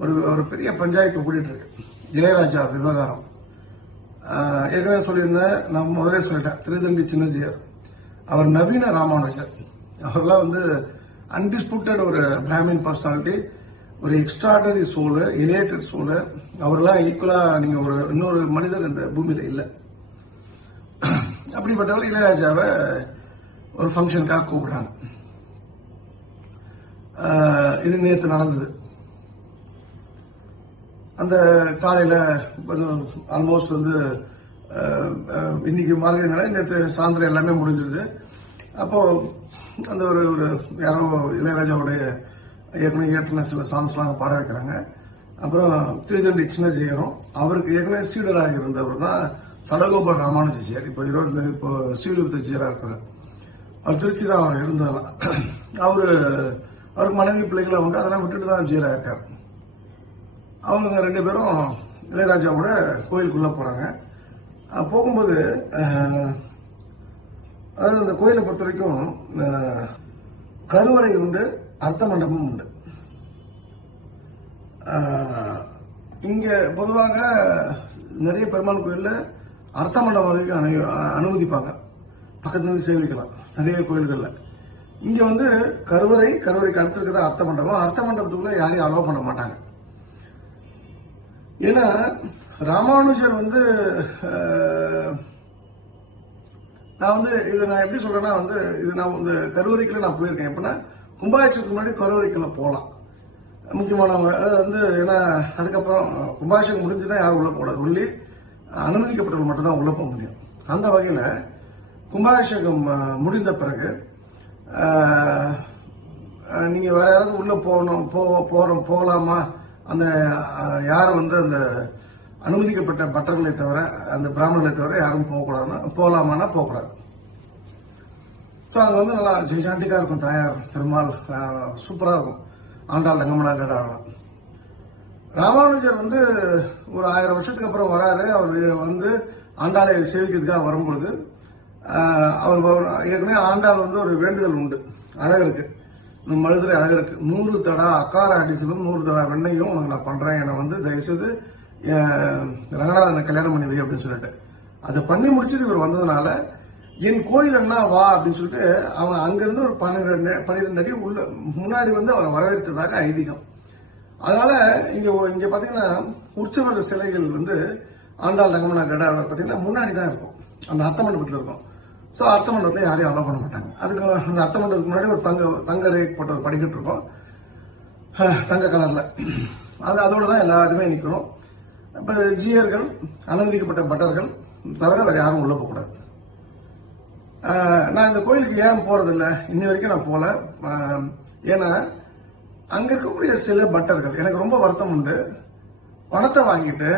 ஒரு ஒரு பெரிய பஞ்சாயத்து கூட்டிட்டு இருக்கு இளையராஜா விவகாரம். ஏற்கனவே சொல்லியிருந்தேன், நான் முதலே சொல்லிட்டேன், திருதண்டி சின்னஜியர் அவர் நவீன ராமானுஜர். அவர்லாம் வந்து அன்டிஸ்பியூட்டட் ஒரு பிராமின் பர்சனாலிட்டி, ஒரு எக்ஸ்ட்ராடனரி சோலு, எலிவேட்டட் சோலு. அவர்லாம் ஈக்குவலா நீங்க ஒரு இன்னொரு மனிதர் இந்த பூமியில இல்லை. அப்படிப்பட்டவர் இளையராஜாவை ஒரு ஃபங்க்ஷனுக்காக கூப்பிடுறாங்க. இது நேற்று நடந்தது. அந்த காலையில ஆல்மோஸ்ட் வந்து இன்னைக்கு மாதிரி நேற்று சாயந்தரம் எல்லாமே முடிஞ்சிருது. அப்போ அந்த ஒரு யாரோ இளையராஜாவுடைய ஏற்கனவே ஏற்றின சில சாங்ஸ்லாம் பாட வைக்கிறாங்க. அப்புறம் திருதண்டி சின்னஜியரும் அவருக்கு ஏற்கனவே சீடராக இருந்தவர் தான் சடகோபால் ராமானுஜியர். இப்போ ஸ்ரீவிருத்தஜியராக இருக்கிறார். அவர் திருச்சி தான் அவர் இருந்ததெல்லாம். அவருக்கு மனைவி பிள்ளைகளை உண்டு, அதெல்லாம் விட்டுட்டு தான் ஜியராக இருக்கார். அவங்க 2 பேரும் இளையராஜாவோட கோயிலுக்குள்ள போறாங்க. போகும்போது அதாவது இந்த கோயிலை பொறுத்த வரைக்கும் கருவறை உண்டு, அர்த்த மண்டபமும் உண்டு. இங்க பொதுவாக நிறைய பெருமாள் கோயில்ல அர்த்த மண்டபம் வரைக்கும் அனுமதிப்பாங்க, பக்கத்துல இருந்து சேவிக்கலாம் நிறைய கோயில்கள்ல. இங்க வந்து கருவறைக்கு அடுத்து இருக்கிற அர்த்த மண்டபம். அர்த்த மண்டபத்துக்குள்ள யாரையும் அலோவ் பண்ண மாட்டாங்க. ஏன்னா ராமானுஜர் வந்து நான் வந்து இதை நான் எப்படி சொல்றேன்னா வந்து இது நான் இந்த கருவறைக்குள்ள நான் போயிருக்கேன். எப்படின்னா கும்பாபிஷேகத்துக்கு முன்னாடி கருவறைக்குள்ள போகலாம் முக்கியமானவங்க. அது வந்து ஏன்னா அதுக்கப்புறம் கும்பாபிஷேகம் முடிஞ்சுதான் யாரும் உள்ள போடாது, உள்ளே அனுமதிக்கப்பட்டவங்க மட்டும்தான் உள்ள போக முடியும். அந்த வகையில கும்பாபிஷேகம் முடிந்த பிறகு நீங்க வேற யாராவது உள்ள போகலாமா, அந்த யாரும் வந்து அந்த அனுமதிக்கப்பட்ட பட்டர்களை தவிர, அந்த பிராமணர்களை தவிர யாரும் போகக்கூடாதுன்னா போகலாமான்னா போகக்கூடாது. அங்க வந்து நல்லா ஜெய்சாண்டிக்கா இருக்கும், தாயார் பெருமாள் சூப்பரா இருக்கும், ஆண்டாள் ரங்கமனா கேட்டாங்களாம். ராமானுஜர் வந்து ஒரு 1000 வருஷத்துக்கு அப்புறம் வராரு. அவர் வந்து ஆண்டாளை சேவிக்கிறதுக்காக வரும்பொழுது அவர் ஏற்கனவே ஆண்டாள் வந்து ஒரு வேண்டுதல் உண்டு அழகருக்கு, மதுரை அழகருக்கு 100 தடா அக்கார அடிசலும் 100 தடா வெண்ணையும் உனக்கு நான் பண்றேன், என்னை வந்து தயவுசெய்து ரங்கநாதனை கல்யாணம் பண்ணி வை அப்படின்னு சொல்லிட்டு அதை பண்ணி முடிச்சுட்டு இவர் வந்ததுனால என் கோயில் என்ன வா அப்படின்னு சொல்லிட்டு அவன் அங்கிருந்து ஒரு 12 அடி உள்ள முன்னாடி வந்து அவரை வரவேற்றதாக ஐதீகம். அதனால இங்க பாத்தீங்கன்னா உற்சவர் சிலைகள் வந்து ஆண்டாள் ரங்கமனா கடாவில் பாத்தீங்கன்னா முன்னாடி தான் இருக்கும், அந்த அர்த்த மண்டபத்தில் இருக்கும். ஸோ அர்த்த மண்டபத்தில் யாரையும் அலோவ் பண்ண மாட்டாங்க. அதுக்கு அந்த அர்த்த மண்டபத்துக்கு முன்னாடி ஒரு தங்க ரேக் போட்ட ஒரு படிக்கட்டு இருக்கும், தங்க கலர்ல. அதோட தான் எல்லாருமே நிற்கணும். இப்ப ஜியர்கள், அனுமதிக்கப்பட்ட பட்டர்கள் தவிர வேற யாரும் உள்ள போகக்கூடாது. நான் இந்த கோயிலுக்கு ஏன் போறதில்லை, இன்னி வரைக்கும் நான் போல. ஏன்னா அங்க இருக்கக்கூடிய சில பட்டர்கள் எனக்கு ரொம்ப வருத்தம் உண்டு. பணத்தை வாங்கிட்டு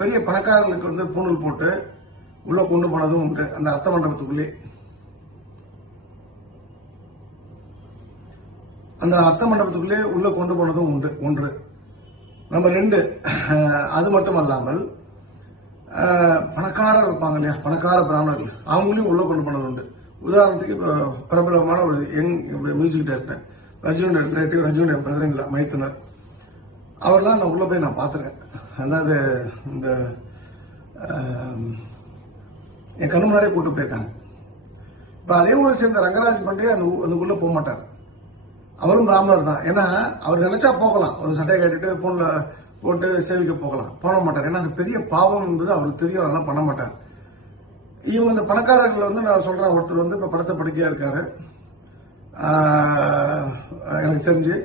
பெரிய பணக்காரர்களுக்கு வந்து பூணூல் போட்டு உள்ள கொண்டு போனதும் உண்டு. அந்த அர்த்த மண்டபத்துக்குள்ளே அந்த அர்த்த மண்டபத்துக்குள்ளே உள்ள கொண்டு போனதும் உண்டு. 1 நம்பர் 2, அது மட்டும் அல்லாமல் பணக்காரர் இருப்பாங்க இல்லையா, பணக்கார பிராமணர்கள், அவங்களையும் உள்ள கொண்டு போனது உண்டு. உதாரணத்துக்கு பிரபலமான ஒரு யங் மியூசிக் டைரக்டர் ரஜினியுடைய பிரதரங்களா மைத்துனர், அவர்லாம் நான் உள்ள போய் நான் பார்த்துருக்கேன். அதாவது இந்த என் கண்ணு முன்னாடியே கூட்டு போயிருக்காங்க. இப்ப அதே ஊரை சேர்ந்த ரங்கராஜ் பண்டே அதுக்குள்ள போக மாட்டார். அவரும் பிராமணர் தான். ஏன்னா அவர் நினைச்சா போகலாம், ஒரு சட்டையை கட்டிட்டு போன்ல போட்டு சேவிக்க போகலாம், போக மாட்டார். ஏன்னா அது பெரிய பாவம் என்பது அவருக்கு தெரியும், அதெல்லாம் பண்ண மாட்டார். இவங்க இந்த பணக்காரர்கள் வந்து நான் சொல்றேன், ஒருத்தர் வந்து இப்ப படத்தை படிக்கையா இருக்காரு எனக்கு தெரிஞ்சு.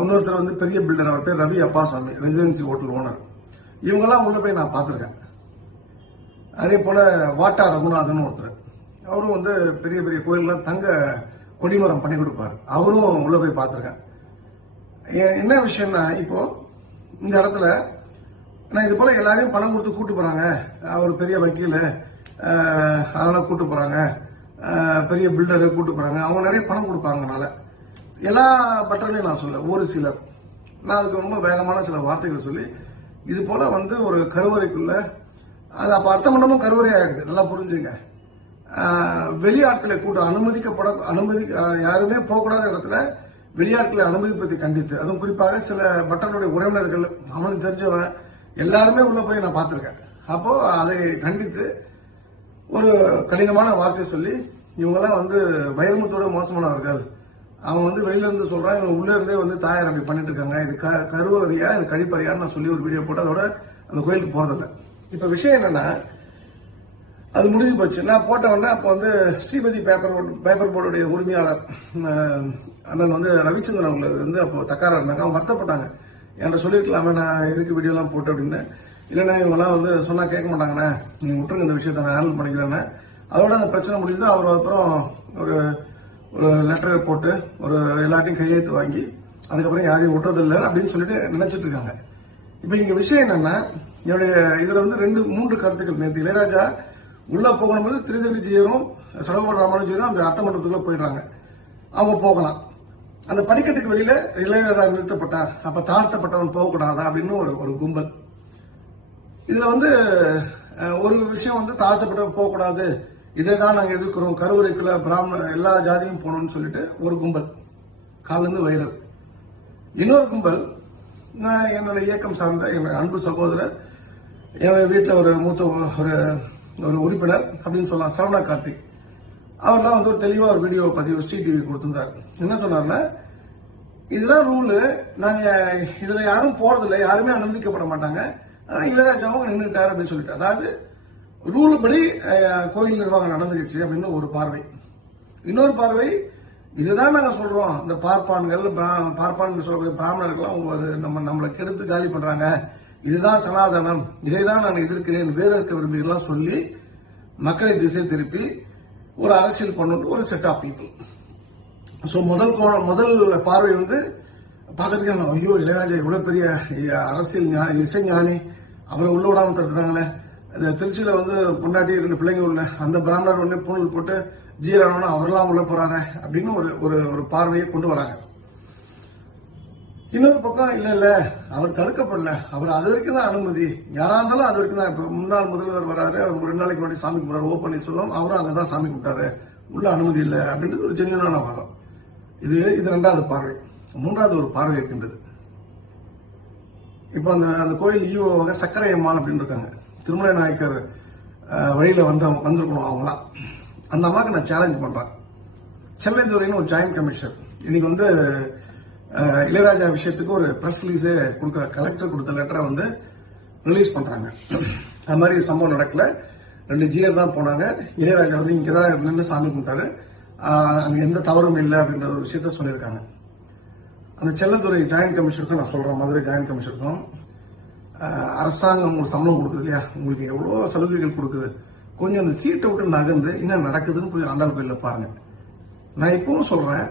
இன்னொருத்தர் வந்து பெரிய பில்டர், அவர் பேர் Ravi Appasamy, residency hotel owner. இவங்கெல்லாம் உள்ள போய் நான் பார்த்திருக்கேன். அதே போல வாட்டா ரகுநாதன் ஒருத்தர், அவரும் வந்து பெரிய பெரிய கோயில்ல தங்க கொடிமரம் பண்ணி கொடுப்பாரு, அவரும் உள்ள போய் பார்த்திருக்கேன். என்ன விஷயம்னா இப்போ இந்த இடத்துல நான் இது போல எல்லாரையும் பணம் கொடுத்து கூட்டு போறாங்க, அவர் பெரிய வக்கீல் அதெல்லாம் கூட்டு போறாங்க, பெரிய பில்டரை கூட்டு போறாங்க, அவங்க நிறைய பணம் கொடுப்பாங்கனால எல்லா பட்டர்களையும் நான் சொல்ல, ஒரு சிலர் நான் அதுக்கு ரொம்ப வேகமான சில வார்த்தைகள் சொல்லி இது போல வந்து ஒரு கருவறைக்குள்ள அது அப்ப அர்த்த மண்டபம் கருவறை ஆயிடுது. நல்லா புரிஞ்சுங்க. வெளியாட்களை கூட்டம் யாருமே போகக்கூடாத இடத்துல வெளியாட்களை அனுமதிப்பதை கண்டித்து, அதுவும் குறிப்பாக சில பட்டனுடைய உறவினர்கள், அவனுக்கு தெரிஞ்சவன் எல்லாருமே உள்ள போய் நான் பார்த்திருக்கேன். அப்போ அதை கண்டித்து ஒரு கடினமான வார்த்தை சொல்லி, இவங்கெல்லாம் வைரமுத்தோட மோசமானவர்கள், அவங்க வெளியில இருந்து சொல்றான், இவங்க உள்ள இருந்தே தாயார் அப்படி பண்ணிட்டு இருக்காங்க, இது கருவறையா இது கழிப்பறையான்னு நான் சொல்லி ஒரு வீடியோ போட்டு அதோட அந்த கோயிலுக்கு போறதில்லை. இப்ப விஷயம் என்னன்னா, அது முடிஞ்சு போச்சு. நான் போட்ட உடனே அப்போ ஸ்ரீபதி பேப்பர் போர்டுடைய உரிமையாளர் அண்ணன் ரவிச்சந்திரன் அவங்க அப்போ தக்காரா இருந்தாங்க. அவங்க வருத்தப்பட்டாங்க, என்கிட்ட சொல்லிருக்கலாமே நான் எதுக்கு வீடியோ எல்லாம் போட்டு அப்படின்னு. இல்லைன்னா இவங்கெல்லாம் சொன்னா கேட்க மாட்டாங்கண்ணே, நீங்க விட்டுருங்க இந்த விஷயத்த நான் ஹேண்டில் பண்ணிக்கிறேன்னு. அதோட அந்த பிரச்சனை முடிஞ்சு அவர் அப்புறம் ஒரு ஒரு லெட்டர் போட்டு ஒரு எல்லாத்தையும் கையெழுத்து வாங்கி அதுக்கப்புறம் யாரையும் விட்டுறதில்லை அப்படின்னு சொல்லிட்டு நினைச்சிட்டு இருக்காங்க. இப்ப இங்க விஷயம் என்னன்னா, என்னுடைய இதுல 2-3 கருத்துக்கள். நேற்று இளையராஜா உள்ள போகும்போது திருதெரிஜியரும் சடகோபால் ராமானுஜரும் அந்த அர்த்தமன்றத்துக்குள்ள போயிடுறாங்க. அவங்க போகலாம். அந்த படிக்கட்டுக்கு வெளியில இளையராஜா நிறுத்தப்பட்டார், அப்ப தாழ்த்தப்பட்டவன் போகக்கூடாதா அப்படின்னு ஒரு கும்பல். இதுல ஒரு விஷயம் தாழ்த்தப்பட்டவன் போகக்கூடாது, இதைதான் நாங்க எதிர்க்கிறோம், கருவறைக்குள்ள பிராமண எல்லா ஜாதியும் போகணும்னு சொல்லிட்டு ஒரு கும்பல் காலிருந்து வைரல். இன்னொரு கும்பல், நான் என்னோட இயக்கம் சார்ந்த என்னோட அன்பு சகோதரர், என் வீட்டில் ஒரு மூத்த ஒரு உறுப்பினர் அப்படின்னு சொல்லலாம், சரவணா கார்த்திக். அவர் தான் ஒரு தெளிவா ஒரு வீடியோ பதிவு டிவி கொடுத்திருந்தார். என்ன சொன்னார்னா, இதுதான் ரூலு, நாங்க இதுல யாரும் போறதில்லை, யாருமே அனுமதிக்கப்பட மாட்டாங்க, இளையராஜாவும் நின்றுட்டாரு அப்படின்னு சொல்லிட்டு. அதாவது ரூல் படி கோயில் நிர்வாகம் நடந்துருச்சு அப்படின்னு ஒரு பார்வை. இன்னொரு பார்வை, இதுதான் நாங்க சொல்றோம், இந்த பார்ப்பான் சொல்ற பிராமணர்கள் நம்மளை கெடுத்து காலி பண்றாங்க, இதுதான் சனாதனம், இதைதான் நான் எதிர்க்கிறேன், வேற இருக்க விரும்புகிறேன் சொல்லி மக்களை திசை திருப்பி ஒரு அரசியல் பண்ணு ஒரு செட் ஆஃப் பீப்புள். சோ முதல் பார்வை பார்க்கறதுக்கு, ஐயோ இளையராஜா இவ்வளவு பெரிய அரசியல் இசைஞானி, அவரை உள்ள விடாம தடுத்தாங்களே, திருச்சியில பொண்டாட்டி 2 பிள்ளைங்க உள்ள அந்த பிராமணர் பூணல் போட்டு ஜீரானோன்னு அவரெல்லாம் உள்ள போறாங்க அப்படின்னு ஒரு பார்வையை கொண்டு வராங்க. இன்னொரு பக்கம் இல்ல அவர் தடுக்கப்படல, அவர் அது வரைக்கும் தான் அனுமதி, யாரா இருந்தாலும் அது வரைக்கும் தான். இப்ப முன்னாள் முதல்வர் வராரு, அவர் 2 நாளைக்கு முன்னாடி சாமி கும்பிட்டாரு, ஓ பன்னீர்செல்வம், அவரும் அங்கதான் சாமி கும்பிட்டாரு, உள்ள அனுமதி இல்லை அப்படின்றது ஒரு ஜென்யூனான வாதம். இது 2வது பார்வை. 3வது ஒரு பார்வை இருக்கின்றது. இப்ப அந்த கோயில் ஈவோவாக சக்கரை அம்மான் அப்படின்னு இருக்காங்க, திருமலை நாயக்கர் வழியில வந்திருக்கணும் அவங்களாம். அந்த அம்மாவுக்கு நான் சேலஞ்ச் பண்றேன். சென்னைத்துறைன்னு ஒரு ஜாயிண்ட் கமிஷனர் இன்னைக்கு இளையராஜா விஷயத்துக்கு ஒரு பிரஸ் ரிலீஸே கொடுக்குற, கலெக்டர் கொடுத்த லெட்டரை ரிலீஸ் பண்றாங்க. அது மாதிரி சம்பவம் நடக்கல, 2 ஜிஆர் தான் போனாங்க, இளையராஜா இங்கதான் நின்று சாமி கும்பிட்டாரு, அங்க எந்த தவறும் இல்லை அப்படின்ற ஒரு விஷயத்த சொல்லியிருக்காங்க. அந்த செல்லத்துறை ஜாயிண்ட் கமிஷனருக்கும் நான் சொல்றேன், மதுரை ஜாயிண்ட் கமிஷனருக்கும், அரசாங்கம் உங்களுக்கு சம்பளம் கொடுக்குது இல்லையா, உங்களுக்கு எவ்வளவு சலுகைகள் கொடுக்குது, கொஞ்சம் அந்த சீட்டை விட்டு நகர்ந்து என்ன நடக்குதுன்னு போய் ஆண்டாள் கோயில பாருங்க. நான் இப்பவும் சொல்றேன்,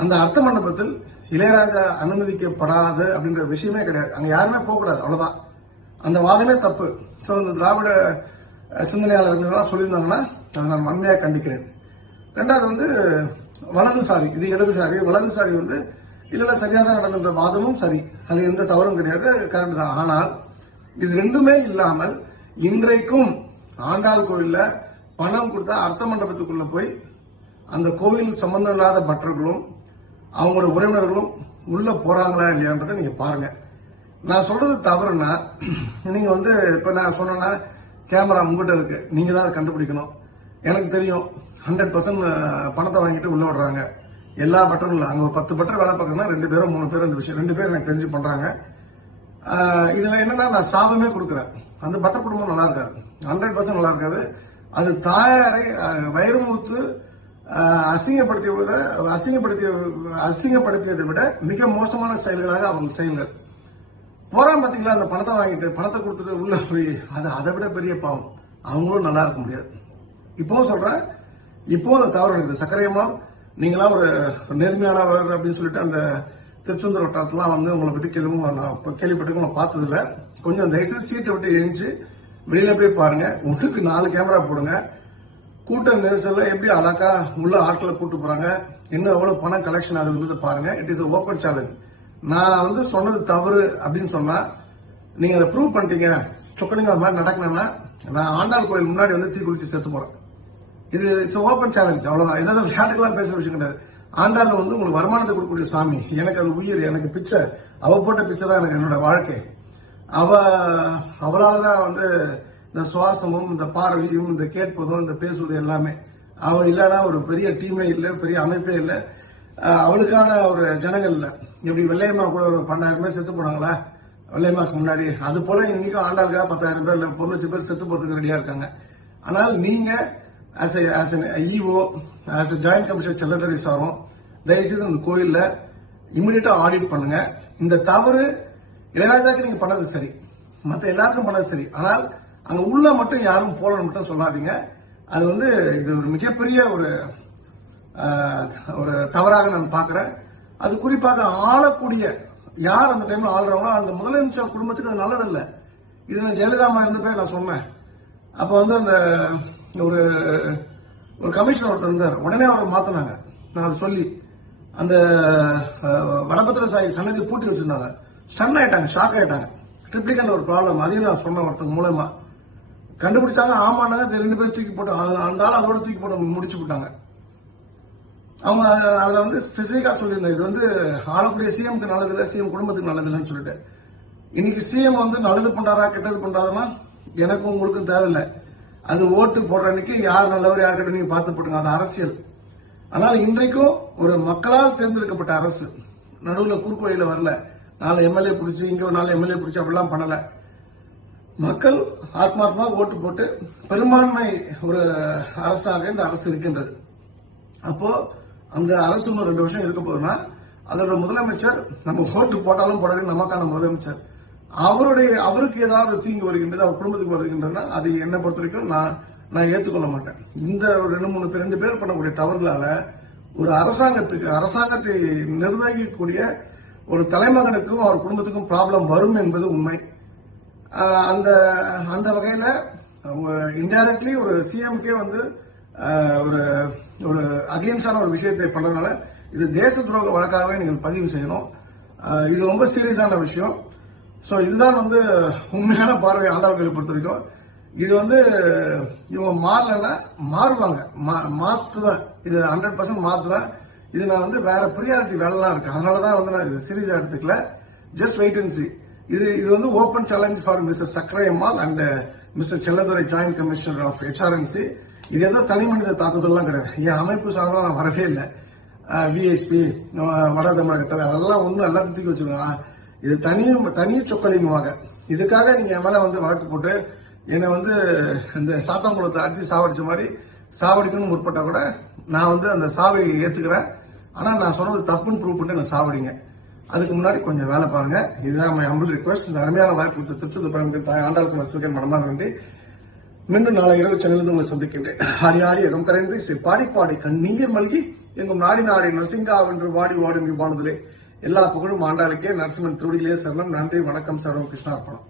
அந்த அர்த்த மண்டபத்தில் இளையராஜா அனுமதிக்கப்படாது அப்படின்ற விஷயமே கிடையாது, அங்க யாருமே போகக்கூடாது, அவ்வளவுதான். அந்த வாதமே தப்பு. இந்த திராவிட சிந்தனையாளர்கள் சொல்லியிருந்தாங்கன்னா அதை நான் வன்மையா கண்டிக்கிறேன். 2வது வலதுசாரி, இது இடதுசாரி, வலதுசாரி இல்ல சரியா தான் நடந்த வாதமும் சரி, அது எந்த தவறும் கிடையாது, கரெக்ட் தான். ஆனால் இது 2மே இல்லாமல் இன்றைக்கும் ஆண்டாள் கோயில்ல பணம் கொடுத்தா அர்த்த மண்டபத்துக்குள்ள போய் அந்த கோவில் சம்பந்தம் இல்லாத பக்தர்களும் அவங்களோட உறவினர்களும் உள்ள போறாங்களா இல்லையான்றதை நீங்க பாருங்க. நான் சொல்றது தவறுனா, நீங்க இப்ப நான் சொன்னா கேமரா உங்ககிட்ட இருக்கு, நீங்க தான் கண்டுபிடிக்கணும். எனக்கு தெரியும் 100% பணத்தை வாங்கிட்டு உள்ள விடுறாங்க, எல்லா பட்டரும் அங்க 10 பட்டர் வேலை பார்க்கணும்னா 2 பேரும் 3 பேரும் இந்த விஷயம் 2 பேர் எனக்கு தெரிஞ்சு பண்றாங்க. இதுல என்னன்னா நான் சாபமே கொடுக்குறேன், அந்த பட்டர் குடும்பம் நல்லா இருக்காது, 100% நல்லா இருக்காது. அது தாயாரை வைரமுத்து அசிங்கப்படுத்தியதை விட மிக மோசமான செயல்களாக அவங்க செயல்கள். போறான் பாத்தீங்களா, அந்த பணத்தை வாங்கிட்டு பணத்தை கொடுத்துட்டு உள்ள போய் அதை விட பெரிய பாவம். அவங்களும் நல்லா இருக்க முடியாது. இப்போ சொல்றேன், இப்போ அந்த தவறு இருக்குது. சக்கரையம்மாள், நீங்களாம் ஒரு நேர்மையானவர் அப்படின்னு சொல்லிட்டு அந்த திருச்செந்தூர் வட்டாரத்துலாம் உங்களை பத்தி கேள்விப்பட்டு உங்களை பார்த்தது இல்ல. கொஞ்சம் தயவுசெய்து சீட்டை விட்டு எழுந்து வெளியில போய் பாருங்க, 1க்கு 4 கேமரா போடுங்க. கூட்ட நெரிசல்ல எப்படி அழகா உள்ள ஆட்களை கூட்டு போறாங்க, என்ன எவ்வளவு பணம் கலெக்ஷன் ஆகுது பாருங்க. It is open challenge. நான் சொன்னது தவறு அப்படின்னு சொன்னா நீங்க அதை ப்ரூவ் பண்ணிட்டீங்க, சொக்கனிங்க அது மாதிரி நடக்கணும்னா நான் ஆண்டாள் கோயில் முன்னாடி தீ குளிச்சு செத்து போறேன். இது இட்ஸ் ஓபன் சேலஞ்ச், அவ்வளவுதான். ஏதாவது விளையாட்டுக்கெல்லாம் பேசுற விஷயம் கிடையாது. ஆண்டாள் வந்து உங்களுக்கு வருமானத்தை கொடுக்கக்கூடிய சாமி. எனக்கு அது உயிர், எனக்கு பிச்சை, அவ போட்ட பிச்சை தான் எனக்கு என்னோட வாழ்க்கை. அவளாலதான் வந்து இந்த சுவாசமும் இந்த பார்வையும் இந்த கேட்பதும் இந்த பேசுவது எல்லாமே. அவள் இல்லைன்னா ஒரு பெரிய டீமே இல்லை, பெரிய அமைப்பே இல்லை. அவளுக்கான ஒரு ஜனங்கள் இல்லை. இப்படி வெள்ளையம்மா கூட ஒரு 12,000 பேர் செத்து போனாங்களா வெள்ளையம்மாக்கு முன்னாடி, அது போல இன்னைக்கும் ஆண்டாளுக்காக 10,000 பேர் இல்லை 1 லட்சம் பேர் செத்து போறதுக்கு ரெடியா இருக்காங்க. ஆனால் நீங்க as EO as joint commissioner Chelladurai சாரும் தயவுசெய்து இந்த கோயில்ல இமிடியேட்டா ஆடிட் பண்ணுங்க. இந்த தவறு இளையராஜாக்கு நீங்க பண்ணது சரி, மற்ற எல்லாருக்கும் பண்ணது சரி, ஆனால் அங்க உள்ள மட்டும் யாரும் போல மட்டும் சொல்லாதீங்க. அது வந்து இது ஒரு மிகப்பெரிய ஒரு தவறாக நான் பாக்குறேன். அது குறிப்பாக ஆளக்கூடிய யார் அந்த டைம்ல ஆளுறவங்களோ அந்த முதலமைச்சர் குடும்பத்துக்கு அது நல்லதில்லை. இது நான் ஜெயலலிதா இருந்தப்பே நான் சொன்னேன். அப்ப வந்து அந்த ஒரு கமிஷனர் ஒருத்தர் இருந்தார், உடனே அவரை மாத்தினாங்க. நான் அதை சொல்லி அந்த வடபத்திரசாயி சன்னதி பூட்டி வச்சிருந்தாங்க. ஸ்டன் ஆயிட்டாங்க, ஷாக் ஆயிட்டாங்க. ட்ரிப்ளிகன் ஒரு ப்ராப்ளம், அதையும் நான் சொன்ன ஒருத்தர் மூலமா கண்டுபிடிச்சாங்க. ஆமாண்டாங்க, 2 பேரும் தூக்கி போட்டு அந்த ஆள் அதோட தூக்கி போட்டு முடிச்சு விட்டாங்க. அவங்க அதுல வந்து ஸ்பெசிபிக்கா சொல்லியிருந்தேன், இது வந்து ஆளக்கூடிய சிஎம்க்கு நல்லதில்லை, சிஎம் குடும்பத்துக்கு நல்லதில்லைன்னு சொல்லிட்டு. இன்னைக்கு சிஎம் வந்து நல்லது பண்றாரா கெட்டது பண்றாருன்னா எனக்கும் உங்களுக்கும் தேவையில்லை. அது ஓட்டு போடுற அன்னைக்கு யார் நல்லவர் யார் கிட்ட நீங்க பார்த்து போட்டுங்க, அது அரசியல். ஆனால் இன்றைக்கும் ஒரு மக்களால் தேர்ந்தெடுக்கப்பட்ட அரசு, நடுவில் குறுக்கு வழியில வரல, 4 எம்எல்ஏ பிடிச்சி இங்க ஒரு 4 எம்எல்ஏ பிடிச்சி அப்படிலாம் பண்ணல. மக்கள் ஆத்மார்த்தமா ஓட்டு போட்டு பெரும்பான்மை ஒரு அரசாக இந்த அரசு இருக்கின்றது. அப்போ அந்த அரசு 2 வருஷம் இருக்க போதுன்னா அதோட முதலமைச்சர் நம்ம ஓட்டு போட்டாலும் போடாலும் நமக்கான முதலமைச்சர், அவருக்கு ஏதாவது தீங்கு வருகின்றது, அவர் குடும்பத்துக்கு வருகின்றதுன்னா அது என்னை பொறுத்த வரைக்கும் நான் ஏற்றுக்கொள்ள மாட்டேன். இந்த ஒரு 2 பேர் பண்ணக்கூடிய தவறுகளால ஒரு அரசாங்கத்தை நிர்வகிக்கக்கூடிய ஒரு தலைமகனுக்கும் அவர் குடும்பத்துக்கும் ப்ராப்ளம் வரும் என்பது உண்மை. அந்த வகையில இன்டைரக்ட்லி ஒரு சிஎம்கே வந்து ஒரு அகெயின்ஸ்டான ஒரு விஷயத்தை பண்றதுனால இது தேச துரோக வழக்காகவே நீங்கள் பதிவு செய்யணும். இது ரொம்ப சீரியஸான விஷயம். சோ இதுதான் வந்து உண்மையான பார்வை ஆண்டாள்களை பொறுத்த வரைக்கும். இது வந்து இவங்க மாறலன்னா மாறுவாங்க, மாற்றுவேன், இது 100% மாற்றுவேன். இது நான் வந்து வேற ப்ரியாரிட்டி வேலைலாம் இருக்கு, அதனாலதான் வந்து நான் இது சீரியஸா எடுத்துக்கல. Just wait and see. இது வந்து open challenge for mister Sakkarai Ammal and mister Chelladurai joint commissioner of HRMC. இது ஏதோ தனி மனித தாக்குதல்லாம் கிடையாது. என் அமைப்பு சார்பாக நான் வரவே இல்லை. விஎஸ்பி வட தமிழகத்தில் அதெல்லாம் ஒன்றும் எல்லாத்தையும் தூக்கி வச்சிருக்காங்க. இது தனி சொக்கலிங்கமாக இதுக்காக நீங்க என் மேல வந்து வழக்கு போட்டு என்னை வந்து இந்த சாத்தாங்குளத்தை அடிச்சு சாவடிச்ச மாதிரி சாவடிக்கணும்னு முற்பட்டா கூட நான் வந்து அந்த சாவை ஏத்துக்கிறேன். ஆனா நான் சொன்னது தப்புன்னு ப்ரூவ் பண்ணி நான் சாவடிங்க. அதுக்கு முன்னாடி கொஞ்சம் வேலை பாருங்க. இதுதான் மை ஹம்பிள் ரிக்வெஸ்ட். இந்த அருமையான வாய்ப்பு திருச்சி பிரமுக ஆண்டாளுக்கு மனமாக வேண்டி மீண்டும் நாளை இரவு சென்னையிலிருந்து உங்களை சந்திக்கின்றேன். ஆடி ஆடி இடம் கரைந்து பாடி பாடி கண்ணீர் மல்கி எங்கும் நாடி நாடி நரசிங்கா என்று வாடி வாடும் வானதிலே எல்லா புகழும் ஆண்டாளுக்கே. நரசிம்மன் திருடியிலே சரணம். நன்றி, வணக்கம். சரணம். கிருஷ்ணார்ப்பணம்.